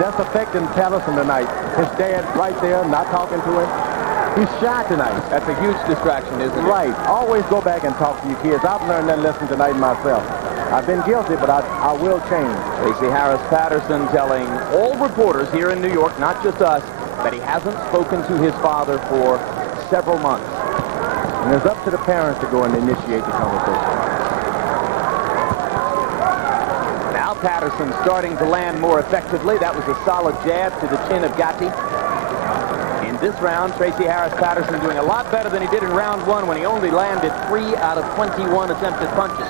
That's affecting Patterson tonight. His dad right there, not talking to him. He's shy tonight. That's a huge distraction, isn't it? Right. Always go back and talk to your kids. I've learned that lesson tonight myself. I've been guilty, but I will change. Tracy Harris Patterson telling all reporters here in New York, not just us, that he hasn't spoken to his father for several months. And it's up to the parents to go and initiate the conversation. Now Patterson starting to land more effectively. That was a solid jab to the chin of Gatti. In this round, Tracy Harris Patterson doing a lot better than he did in round one when he only landed 3 out of 21 attempted punches.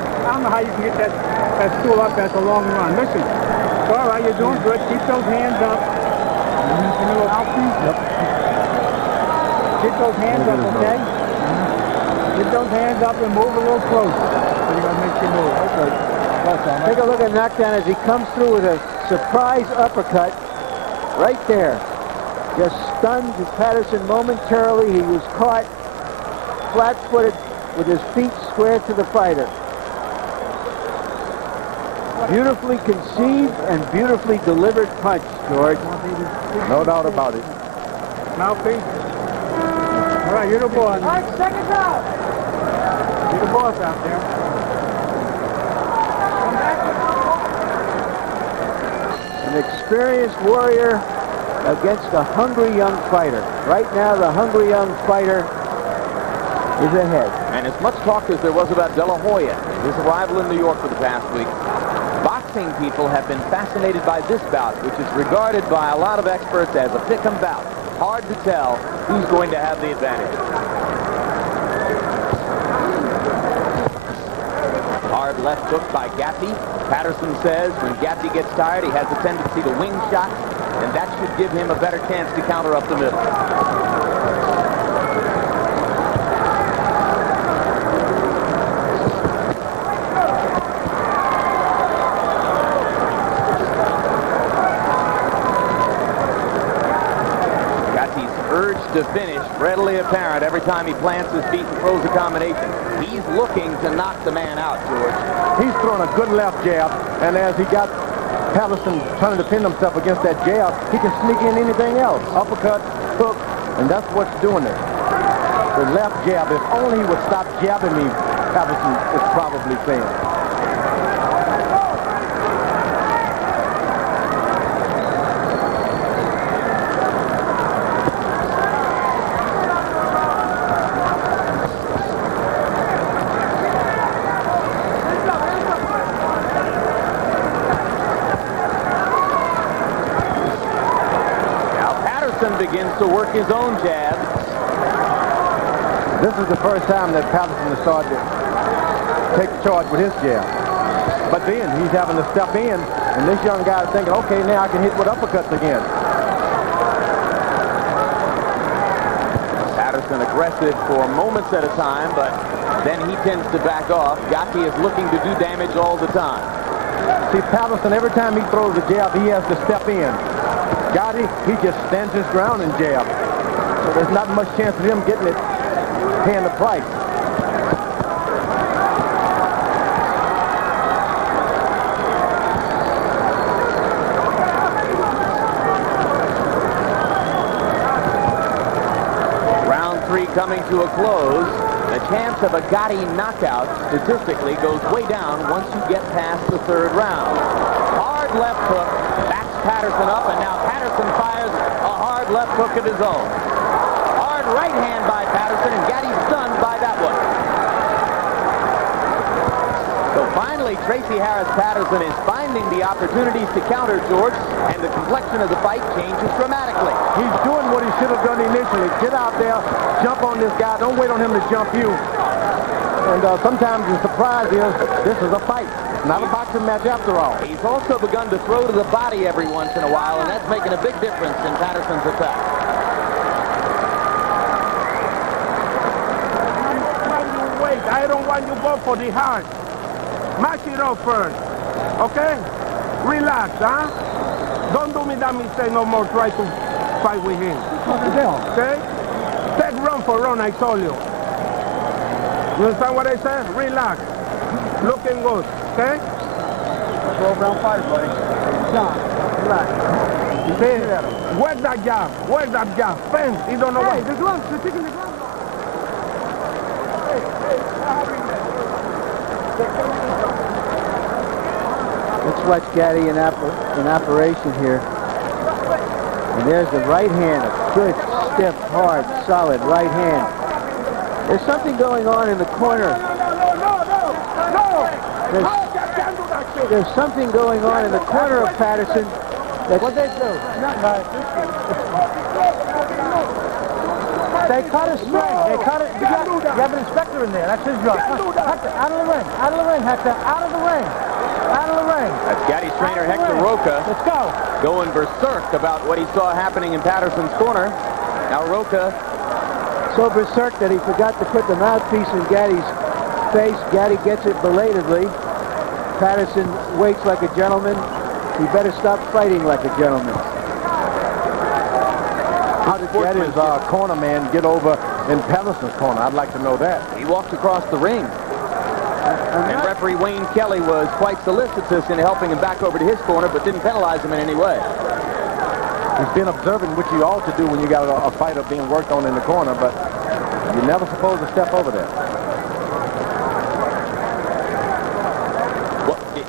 I don't know how you can get that stool up. That's a long run. Listen, all right, you're doing good. Keep those hands up. Yep. Keep those hands up, okay? Keep those hands up and move a little closer. You're going to make you move. Okay. Take a look at Knockdown as he comes through with a surprise uppercut right there. Just stunned Patterson momentarily. He was caught flat-footed with his feet square to the fighter. Beautifully conceived and beautifully delivered punch, George. No doubt about it. Mouthpiece. All right, you're the boss. All right, seconds out. You're the boss out there. An experienced warrior against a hungry young fighter. Right now, the hungry young fighter is ahead. And as much talk as there was about De La Hoya, his arrival in New York for the past week, boxing people have been fascinated by this bout, which is regarded by a lot of experts as a pick-em bout. Hard to tell who's going to have the advantage. Hard left hook by Gatti. Patterson says when Gatti gets tired, he has a tendency to wing shot, and that should give him a better chance to counter up the middle. To finish readily apparent every time he plants his feet and throws a combination. He's looking to knock the man out, George. He's throwing a good left jab, and as he got Patterson trying to pin himself against that jab, he can sneak in anything else. Uppercut, hook, and that's what's doing it. The left jab, if only he would stop jabbing me, Patterson is probably saying. Begins to work his own jabs. This is the first time that Patterson has started to take charge with his jab. But then he's having to step in, and this young guy is thinking, okay, now I can hit with uppercuts again. Patterson aggressive for moments at a time, but then he tends to back off. Gatti is looking to do damage all the time. See, Patterson, every time he throws a jab, he has to step in. Gatti, he just stands his ground and jab. So there's not much chance of him getting it, paying the price. Round 3 coming to a close. The chance of a Gatti knockout statistically goes way down once you get past the 3rd round. Hard left hook, backs Patterson up, and now Patterson fires a hard left hook of his own. Hard right hand by Patterson, and Gatti's stunned by that one. So finally, Tracy Harris Patterson is finding the opportunities to counter George, and the complexion of the fight changes dramatically. He's doing what he should have done initially. Get out there, jump on this guy. Don't wait on him to jump you. And sometimes the surprise is this is a fight. Not a boxing match after all. He's also begun to throw to the body every once in a while, and that's making a big difference in Patterson's attack. Wait, I don't want you to go for the heart. Match it up first, okay? Relax, huh? Don't do me that mistake no more. Try to fight with him. Okay? Take run for run, I told you. You understand what I said? Relax. Looking good, okay? 12-round fighter, buddy. Stop. Relax. See, where's that jab? Where's that jab? Fence, you don't know what. The gloves, they're taking the gloves off. Let's watch Gatti in operation here. And there's the right hand, a good, stiff, hard, solid right hand. There's something going on in the corner. There's something going on in the corner of Patterson. What'd they do? They cut a string. They cut it. You have an inspector in there. That's his job. Hector, out of the ring. Out of the ring, Hector. Out of the ring. Out of the ring. That's Gatti's trainer, Hector Roca. Let's go. Going berserk about what he saw happening in Patterson's corner. Now Roca, So berserk that he forgot to put the mouthpiece in Gatti's face. Gatti gets it belatedly. Patterson waits like a gentleman. He better stop fighting like a gentleman. How did Gatti's corner man get over in Patterson's corner? I'd like to know that. he walked across the ring. And referee Wayne Kelly was quite solicitous in helping him back over to his corner, but didn't penalize him in any way. He's been observing what you ought to do when you got a fighter being worked on in the corner, but you're never supposed to step over there.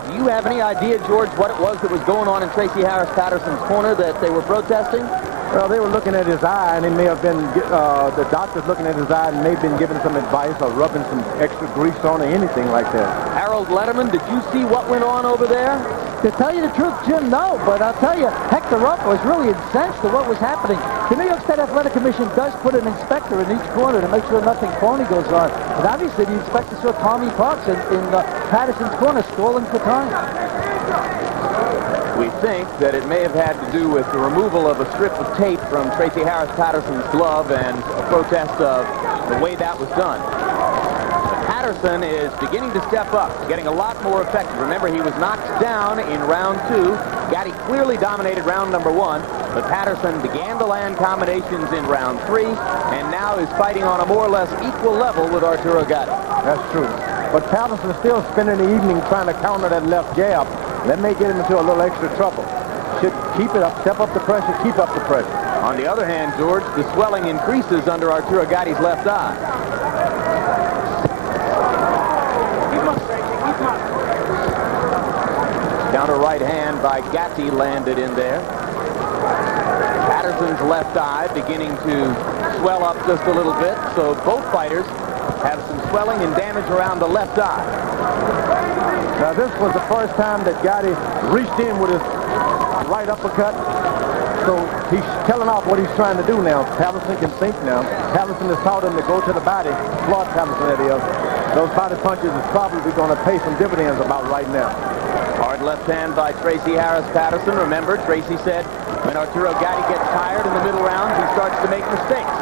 Do you have any idea, George, what it was that was going on in Tracy Harris Patterson's corner that they were protesting? Well, they were looking at his eye, and it may have been the doctors looking at his eye and may have been giving some advice or rubbing some extra grease on or anything like that. Harold Letterman, did you see what went on over there? To tell you the truth, Jim, no. But I'll tell you, Hector Roca was really incensed at what was happening. The New York State Athletic Commission does put an inspector in each corner to make sure nothing phony goes on. But obviously, the inspector saw Tommy Parks in Patterson's corner stalling for time. We think that it may have had to do with the removal of a strip of tape from Tracy Harris Patterson's glove and a protest of the way that was done. But Patterson is beginning to step up, getting a lot more effective. Remember, he was knocked down in round 2. Gatti clearly dominated round number 1, but Patterson began to land combinations in round 3 and now is fighting on a more or less equal level with Arturo Gatti. That's true. But Patterson's still spending the evening trying to counter that left jab. That may get him into a little extra trouble. Should keep it up, step up the pressure, keep up the pressure. On the other hand, George, the swelling increases under Arturo Gatti's left eye. Counter right hand by Gatti landed in there. Patterson's left eye beginning to swell up just a little bit, so both fighters have some swelling and damage around the left eye. Now, this was the first time that Gatti reached in with his right uppercut. So he's telling off what he's trying to do now. Patterson can think now. Patterson has taught him to go to the body. Floyd Patterson, that is. Those body punches is probably going to pay some dividends about right now. Hard left hand by Tracy Harris Patterson. Remember, Tracy said when Arturo Gatti gets tired in the middle rounds, he starts to make mistakes.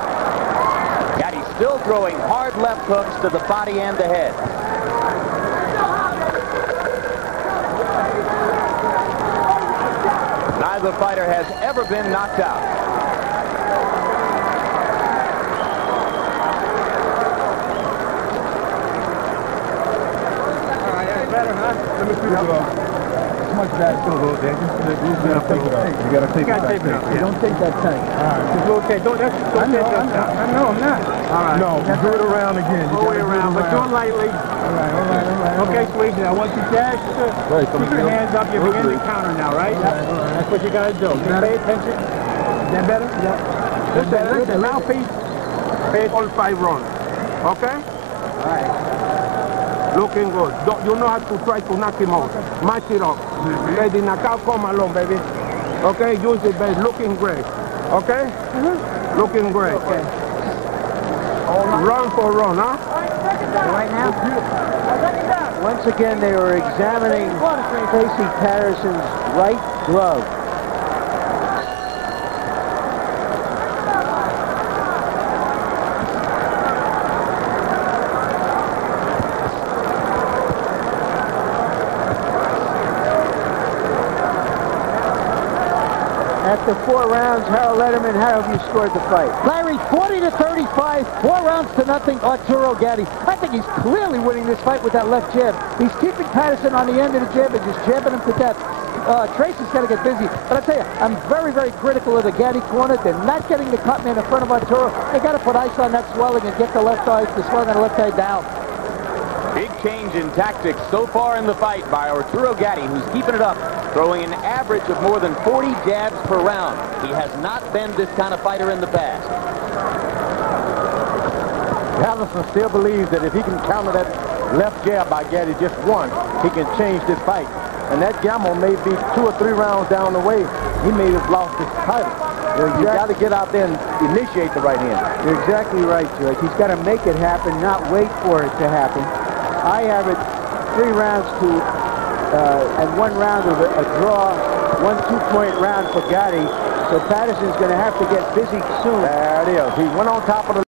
Gatti still throwing hard left hooks to the body and the head. Neither fighter has ever been knocked out. All right, that's better, huh? Let me see much better. You gotta take it back. You don't take that tight. All right. Just a little tight. Don't, that's just I know, I'm not. All right. No, do it around again. Go way around, but do it lightly. All right. Okay, sweet. Now, once you dash, keep your hands up. You begin to counter now, right? That's what you gotta do. Can you pay attention? Is that better? Yeah. Listen, mouthpiece. Pay all 5 rounds. Okay? All right. Looking good. You know how to try to knock him out. Match it up. Okay, the knockout come along, baby. Okay, use it, baby. Looking great. Okay? Looking great. Okay. Round for round, huh? Right now? Once again, they were examining Tracy Patterson's right glove. after 4 rounds, Harold Lederman, how have you scored the fight? Larry, 40-35, 4 rounds to nothing, Arturo Gatti. I think he's clearly winning this fight with that left jab. He's keeping Patterson on the end of the jab and just jabbing him to death. Tracy's got to get busy. But I tell you, I'm very, very critical of the Gatti corner. They're not getting the cut man in front of Arturo. They got to put ice on that swelling and get the left eye, the swelling on the left eye down. Big change in tactics so far in the fight by Arturo Gatti, who's keeping it up, throwing an average of more than 40 jabs per round. He has not been this kind of fighter in the past. Patterson still believes that if he can counter that left jab by Gatti just once, he can change this fight. And that Gamble may be 2 or 3 rounds down the way. He may have lost his title. You got to get out there and initiate the right hand. You're exactly right, George. He's got to make it happen, not wait for it to happen. I have it 3 rounds to, and 1 round of a draw, 1 2-point round for Gatti. So Patterson's going to have to get busy soon. There it is. He went on top of the